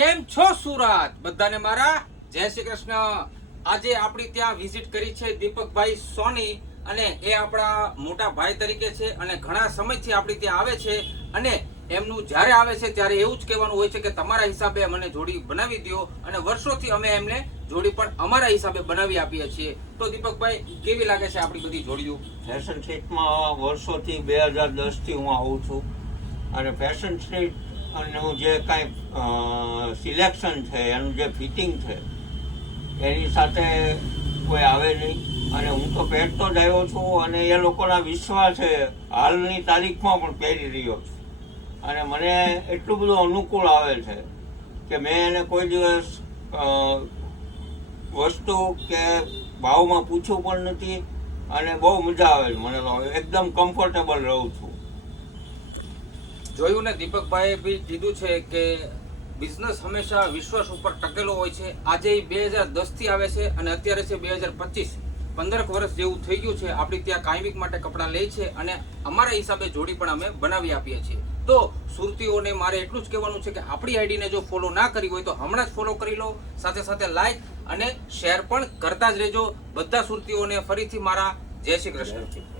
કેમ છો સુરત? બધાને મારા જય શ્રી કૃષ્ણ। આજે આપણી ત્યાં વિઝિટ કરી છે દીપકભાઈ સોની અને એ આપણા મોટા ભાઈ તરીકે છે અને ઘણા સમયથી આપણી ત્યાં આવે છે અને એમનું જ્યારે આવે છે ત્યારે એવું જ કહેવાનું હોય છે કે તમારા હિસાબે મને જોડી બનાવી દો અને વર્ષોથી અમે એમને જોડી પણ અમારા હિસાબે બનાવી આપીએ છીએ। તો દીપકભાઈ કેવી લાગે છે આપણી બધી જોડીઓ? ફેશન સ્ટ્રીટમાં વર્ષોથી 2010થી હું આવું છું અને ફેશન સ્ટ્રીટ નું જે કાંઈ સિલેક્શન છે, એનું જે ફિટિંગ છે એની સાથે કોઈ આવે નહીં અને હું તો પહેરતો જ આવ્યો છું અને એ લોકોના વિશ્વાસ છે હાલની તારીખમાં પણ પહેરી રહ્યો છું અને મને એટલું બધું અનુકૂળ આવે છે કે મેં એને કોઈ દિવસ વસ્તુ કે ભાવમાં પૂછ્યું પણ નથી અને બહુ મજા આવે છે મને તો એકદમ કમ્ફર્ટેબલ રહું છું। જોયું ને, દીપકભાઈએ બી કીધું છે કે બિઝનેસ હંમેશા વિશ્વાસ ઉપર ટકેલો હોય છે। આજે 2010 થી આવે છે અને અત્યારે છે 2025, 15 વર્ષ જેવું થઈ ગયું છે આપણી ત્યાં કાયમિક માટે કપડાં લે છે અને અમારા હિસાબે જોડી પણ અમે બનાવી આપીએ છીએ। તો સુરતીઓને મારે એટલું જ કહેવાનું છે કે આપણી આઈડીને જો ફોલો ના કરી હોય તો હમણાં જ ફોલો કરી લો, સાથે સાથે લાઈક અને શેર પણ કરતા જ રહેજો। બધા સુરતીઓને ફરીથી મારા જય શ્રી કૃષ્ણ।